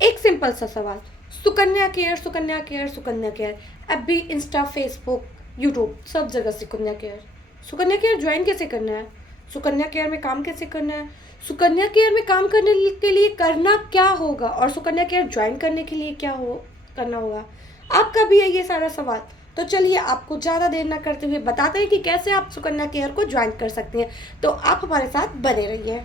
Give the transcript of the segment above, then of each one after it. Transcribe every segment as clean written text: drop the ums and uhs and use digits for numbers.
एक सिंपल सा सवाल, Sukanya care Sukanya care Sukanya care. अब भी इंस्टा, फेसबुक, यूट्यूब सब जगह Sukanya care. Sukanya care join कैसे करना है? सुकन्या केयर में काम कैसे करना है? सुकन्या केयर में काम करने के लिए करना क्या होगा, और सुकन्या केयर ज्वाइन करने के लिए क्या हो करना होगा? आपका भी है ये सारा सवाल। तो चलिए आपको ज़्यादा देर ना करते हुए बताते हैं कि कैसे आप सुकन्या केयर को ज्वाइन कर सकते हैं। तो आप हमारे साथ बने रहिए।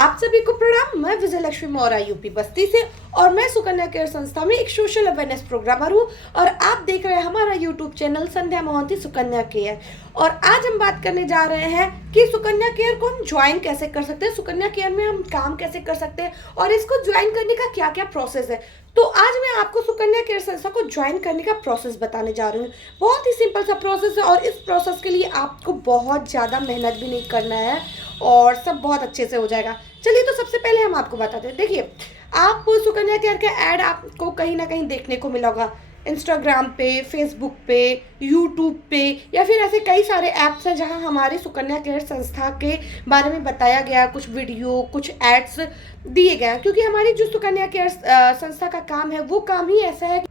आप सभी को प्रणाम। मैं विजय लक्ष्मी मौर्य यूपी बस्ती से, और मैं सुकन्या केयर संस्था में एक सोशल अवेयरनेस प्रोग्रामर हूँ। और आप देख रहे हैं हमारा यूट्यूब चैनल संध्या मोहंती सुकन्या केयर। और आज हम बात करने जा रहे हैं कि सुकन्या केयर को हम ज्वाइन कैसे कर सकते हैं, सुकन्या केयर में हम काम कैसे कर सकते हैं, और इसको ज्वाइन करने का क्या क्या प्रोसेस है। तो आज मैं आपको सुकन्या केयर संस्था को ज्वाइन करने का प्रोसेस बताने जा रही हूँ। बहुत ही सिंपल सा प्रोसेस है, और इस प्रोसेस के लिए आपको बहुत ज़्यादा मेहनत भी नहीं करना है, और सब बहुत अच्छे से हो जाएगा। चलिए, तो सबसे पहले हम आपको बताते हैं। देखिए, आप सुकन्या केयर का ऐड आपको कहीं ना कहीं देखने को मिला होगा, इंस्टाग्राम पे, फेसबुक पे, यूट्यूब पे, या फिर ऐसे कई सारे ऐप्स हैं जहां हमारे सुकन्या केयर संस्था के बारे में बताया गया, कुछ वीडियो, कुछ एड्स दिए गए हैं। क्योंकि हमारी जो सुकन्या केयर संस्था का काम है, वो काम ही ऐसा है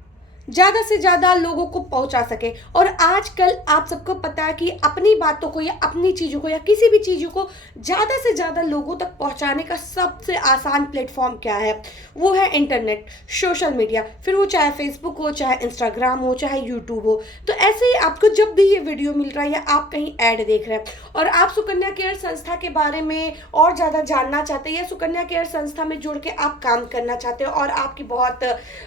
ज़्यादा से ज़्यादा लोगों को पहुंचा सके। और आजकल आप सबको पता है कि अपनी बातों को या अपनी चीज़ों को या किसी भी चीज़ों को ज़्यादा से ज़्यादा लोगों तक पहुंचाने का सबसे आसान प्लेटफॉर्म क्या है? वो है इंटरनेट, सोशल मीडिया। फिर वो चाहे फेसबुक हो, चाहे इंस्टाग्राम हो, चाहे यूट्यूब हो। तो ऐसे ही आपको जब भी ये वीडियो मिल रहा है या आप कहीं ऐड देख रहे हैं और आप सुकन्या केयर संस्था के बारे में और ज़्यादा जानना चाहते हैं, या सुकन्या केयर संस्था में जुड़ के आप काम करना चाहते हो, और आपकी बहुत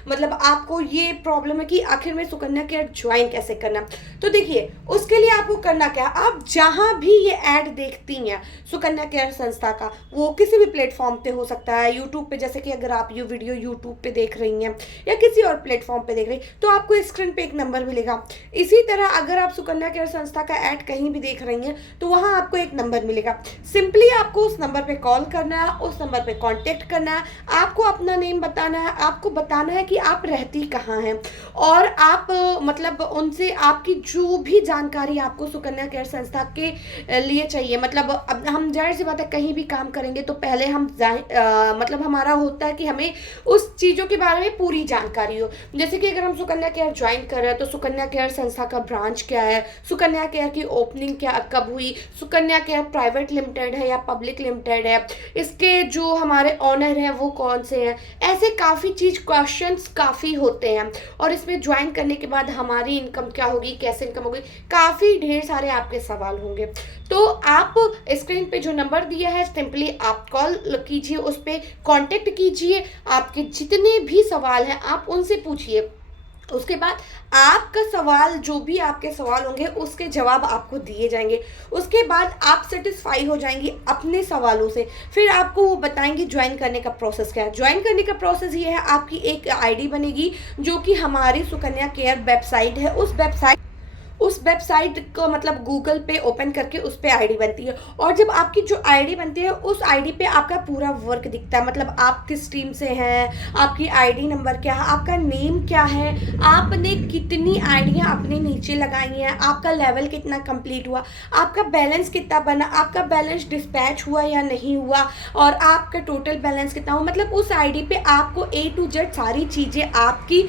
मतलब आपको ये प्रॉब्लम है कि आखिर में सुकन्या केयर ज्वाइन कैसे करना, तो देखिए उसके लिए आपको करना क्या है। आप जहां भी ये ऐड देखती हैं सुकन्या केयर संस्था का, वो किसी भी प्लेटफॉर्म पे हो सकता है, यूट्यूब पे, जैसे कि अगर आप ये वीडियो यूट्यूब पे देख रही हैं या किसी और प्लेटफॉर्म पे देख रही हैं, तो आपको स्क्रीन पे एक नंबर मिलेगा। इसी तरह अगर आप सुकन्या केयर संस्था का ऐड कहीं भी देख रही हैं, तो वहां आपको एक नंबर मिलेगा। सिंपली आपको उस नंबर पे कॉल करना है, उस नंबर पे कॉन्टेक्ट करना है, आपको अपना नेम बताना है, आपको बताना है कि आप रहती कहाँ हैं, और आप मतलब उनसे आपकी जो भी जानकारी आपको सुकन्या केयर संस्था के लिए चाहिए। मतलब अब हम जाहिर सी बात है, कहीं भी काम करेंगे तो पहले हम मतलब हमारा होता है कि हमें उस चीज़ों के बारे में पूरी जानकारी हो। जैसे कि अगर हम सुकन्या केयर ज्वाइन कर रहे हैं, तो सुकन्या केयर संस्था का ब्रांच क्या है, सुकन्या केयर की ओपनिंग क्या कब हुई, सुकन्या केयर प्राइवेट लिमिटेड है या पब्लिक लिमिटेड है, इसके जो हमारे ऑनर हैं वो कौन से हैं, ऐसे काफ़ी क्वेश्चंस काफ़ी होते हैं। और इसमें ज्वाइन करने के बाद हमारी इनकम क्या होगी, कैसे इनकम होगी, काफ़ी ढेर सारे आपके सवाल होंगे। तो आप स्क्रीन पे जो नंबर दिया है, सिंपली आप कॉल कीजिए, उस पर कांटेक्ट कीजिए, आपके जितने भी सवाल हैं आप उनसे पूछिए। उसके बाद आपका सवाल, जो भी आपके सवाल होंगे उसके जवाब आपको दिए जाएंगे। उसके बाद आप सेटिस्फाई हो जाएंगी अपने सवालों से। फिर आपको वो बताएंगे ज्वाइन करने का प्रोसेस क्या है। ज्वाइन करने का प्रोसेस ये है, आपकी एक आईडी बनेगी जो कि हमारी सुकन्या केयर वेबसाइट है। उस वेबसाइट को मतलब गूगल पे ओपन करके उस पर आईडी बनती है, और जब आपकी जो आईडी बनती है उस आईडी पे आपका पूरा वर्क दिखता है। मतलब आप किस टीम से हैं, आपकी आईडी नंबर क्या है, आपका नेम क्या है, आपने कितनी आईडियाँ अपने नीचे लगाई हैं, आपका लेवल कितना कंप्लीट हुआ, आपका बैलेंस कितना बना, आपका बैलेंस डिस्पैच हुआ या नहीं हुआ, और आपका टोटल बैलेंस कितना हुआ। मतलब उस आईडी पे आपको A to Z सारी चीज़ें आपकी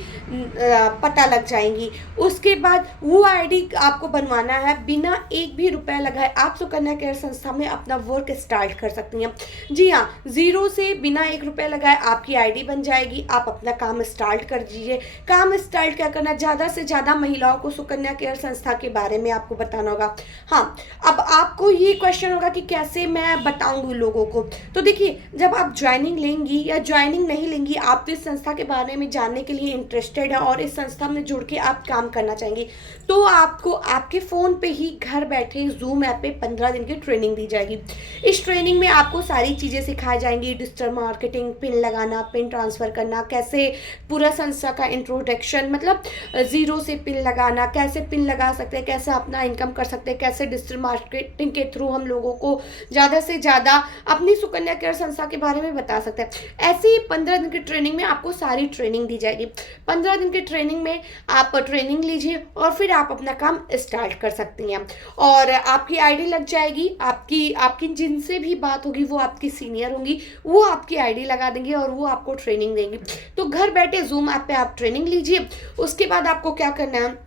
पता लग जाएंगी। उसके बाद वो आईडी आपको बनवाना है, बिना एक भी रुपया लगाए आप सुकन्या केयर संस्था में अपना वर्क स्टार्ट कर सकती हैं। जी हाँ, जीरो से बिना एक रुपया लगाए आपकी आईडी बन जाएगी। आप अपना काम स्टार्ट कर दीजिए। काम स्टार्ट क्या करना, ज़्यादा से ज़्यादा महिलाओं को सुकन्या केयर संस्था के बारे में आपको बताना होगा। हाँ, अब आपको ये क्वेश्चन होगा कि कैसे मैं बताऊंगी लोगों को। तो देखिए, जब आप ज्वाइनिंग लेंगी या ज्वाइनिंग नहीं लेंगी, आप इस संस्था के बारे में जानने के लिए इंटरेस्टेड है और इस संस्था में जुड़ के आप काम करना चाहेंगी, तो आपको आपके फ़ोन पे ही घर बैठे जूम ऐप पे 15 दिन की ट्रेनिंग दी जाएगी। इस ट्रेनिंग में आपको सारी चीज़ें सिखाई जाएंगी। डिजिटल मार्केटिंग, पिन लगाना, पिन ट्रांसफ़र करना, कैसे पूरा संस्था का इंट्रोडक्शन, मतलब ज़ीरो से पिन लगाना, कैसे पिन लगा सकते हैं, कैसे अपना इनकम कर सकते हैं, कैसे डिजिटल मार्केटिंग के थ्रू हम लोगों को ज़्यादा से ज़्यादा अपनी सुकन्या केयर संस्था के बारे में बता सकते हैं। ऐसे ही 15 दिन की ट्रेनिंग में आपको सारी ट्रेनिंग दी जाएगी। 15 दिन की ट्रेनिंग में आप ट्रेनिंग लीजिए और फिर आप अपना काम स्टार्ट कर सकती हैं। और आपकी आईडी लग जाएगी, आपकी आपकी जिनसे भी बात होगी वो आपकी सीनियर होंगी, वो आपकी आईडी लगा देंगी और वो आपको ट्रेनिंग देंगी। तो घर बैठे ज़ूम ऐप पे आप ट्रेनिंग लीजिए। उसके बाद आपको क्या करना है,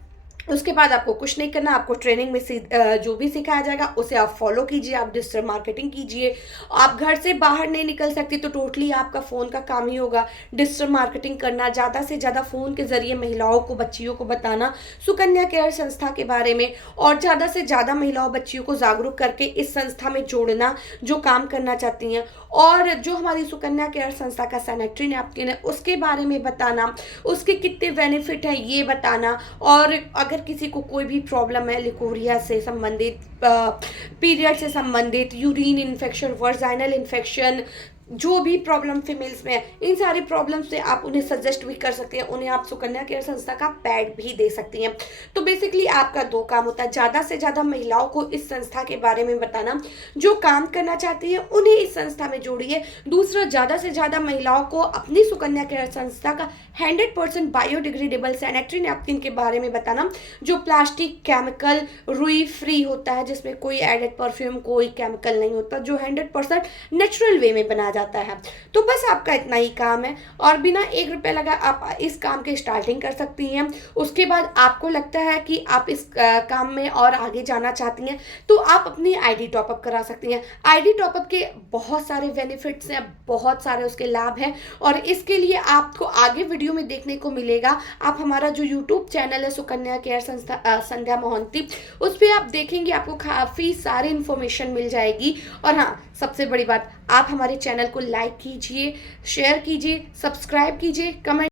उसके बाद आपको कुछ नहीं करना, आपको ट्रेनिंग में जो भी सिखाया जाएगा उसे आप फॉलो कीजिए, आप डिजिटल मार्केटिंग कीजिए। आप घर से बाहर नहीं निकल सकती तो टोटली आपका फ़ोन का काम ही होगा डिजिटल मार्केटिंग करना, ज़्यादा से ज़्यादा फ़ोन के ज़रिए महिलाओं को, बच्चियों को बताना सुकन्या केयर संस्था के बारे में, और ज़्यादा से ज़्यादा महिलाओं बच्चियों को जागरूक करके इस संस्था में जोड़ना जो काम करना चाहती हैं। और जो हमारी सुकन्या केयर संस्था का सैनिटरी नैपकिन है उसके बारे में बताना, उसके कितने बेनिफिट हैं ये बताना। और अगर किसी को कोई भी प्रॉब्लम है लिकोरिया से संबंधित, पीरियड से संबंधित, यूरिन इन्फेक्शन, वर्जाइनल इन्फेक्शन, जो भी प्रॉब्लम फीमेल्स में है, इन सारी प्रॉब्लम से आप उन्हें सजेस्ट भी कर सकते हैं, उन्हें आप सुकन्या केयर संस्था का पैड भी दे सकती हैं। तो बेसिकली आपका दो काम होता है, ज़्यादा से ज़्यादा महिलाओं को इस संस्था के बारे में बताना, जो काम करना चाहती है उन्हें इस संस्था में जोड़िए। दूसरा, ज़्यादा से ज़्यादा महिलाओं को अपनी सुकन्या केयर संस्था का 100% बायोडिग्रेडेबल सैनिटरी नैपकिन के बारे में बताना, जो प्लास्टिक, केमिकल, रुई फ्री होता है, जिसमें कोई एडेड परफ्यूम, कोई केमिकल नहीं होता, जो 100% नेचुरल वे में बना जाता है। तो बस आपका इतना ही काम है और बिना 1 रुपये लगा आप इस काम की स्टार्टिंग कर सकती हैं। उसके बाद आपको लगता है कि आप इस काम में और आगे जाना चाहती हैं तो आप अपनी आईडी टॉपअप करा सकती हैं। आईडी टॉपअप के बहुत सारे बेनिफिट्स हैं, बहुत सारे उसके लाभ हैं और इसके लिए आपको आगे वीडियो में देखने को मिलेगा। आप हमारा जो यूट्यूब चैनल है सुकन्या केयर संस्था संध्या मोहंती, उस पर आप देखेंगे, आपको काफ़ी सारी इन्फॉर्मेशन मिल जाएगी। और हाँ, सबसे बड़ी बात, आप हमारे चैनल को लाइक कीजिए, शेयर कीजिए, सब्सक्राइब कीजिए, कमेंट